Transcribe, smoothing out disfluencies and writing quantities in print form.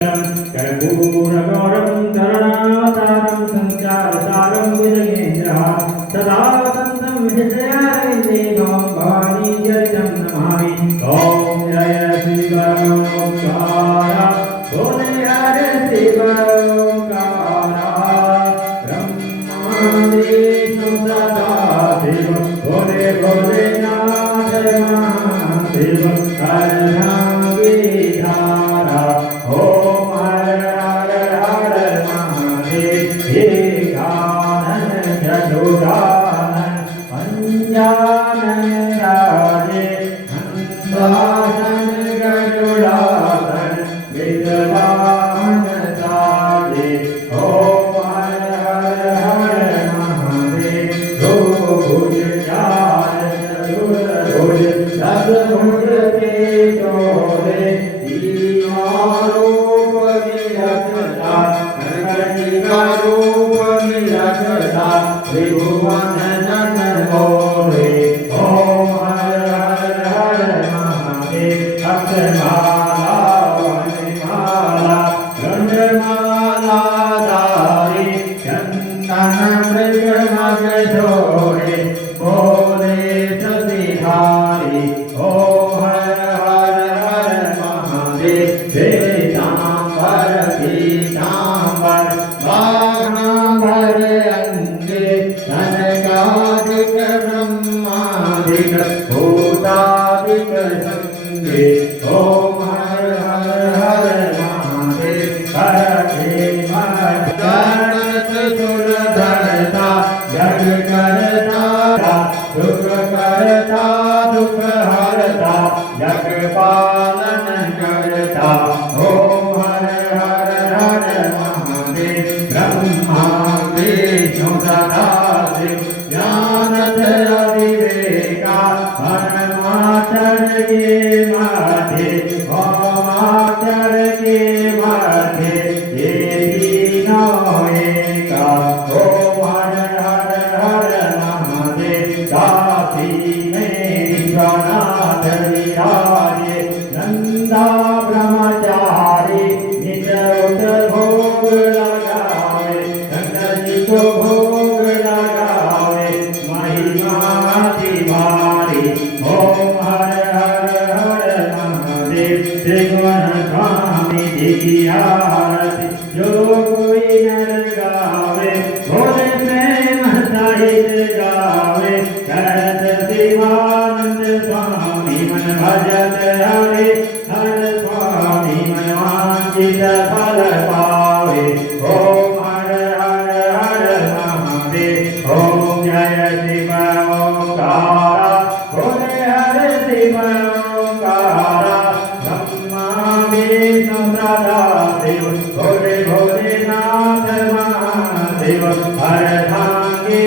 कर्पूरगौरं करुणावतारं संसारसारं भुजगेन्द्रः सदा वसन्तं हृदयारविन्देहं भवानी चरितं नमामि। ॐ जय शिव ओंकार बोले हर शिव ओंकार ब्रह्मादेशं सदा शिव बोले भोलेनाथ महादेव अर्धांगी धारा ओम हर हर हर महादेव एकानन चतुरानन पंचानन राजे हंसासन गरुड़ासन विद्वान साजे ओम हर हर हर महादेव दो भुज चार चतुर्भुज दस भुज के शोभे रूप विलक्षणा करकटी का रूप विलक्षणा त्रिभुवन जन मोरे ओम हर हर हर महादेव अक्षरमाला वनमाला गंधमाला धारी चंदन मृगमग जोड़े बोले सतिहारी ओम हर हर हर महादेव श्वेतांबर पीतांबर बाघांबर अंगे कनकादिक ब्रह्मादिक भूतादिक संगे ओम हर हर हर महादेव करते चतुर्धरता जग करता दुख करता दुख हरता जग पालन करता ओम हर हर हर महादेव ब्रह्मा विष्णु सदा शिव ज्ञानत अविवेका परमाचर के मध्य भौमाचर के मध्य ये तीनों एका ओम हर हर हर महादेव काशी में विश्वनाथ विराजे नंदा ब्रह्मचारी नित भोग लगावे नंदी को भोग लगावे महिमा तिवारी ओम हर हर हर महादेव त्रिभुवन स्वामी की आरती जो कोई नर गावे भोले प्रेम सहित गावे करत शिवानंद स्वामी मन भजत हरे हर स्वामी मन वांछित फल पावे ओम हर हर हर महादेव ओम जय शिव ओंकार बोले हर शिव ओंकार ब्रह्मा विष्णु सदा शिव भोले भोलेनाथ महादेव अर्धांगी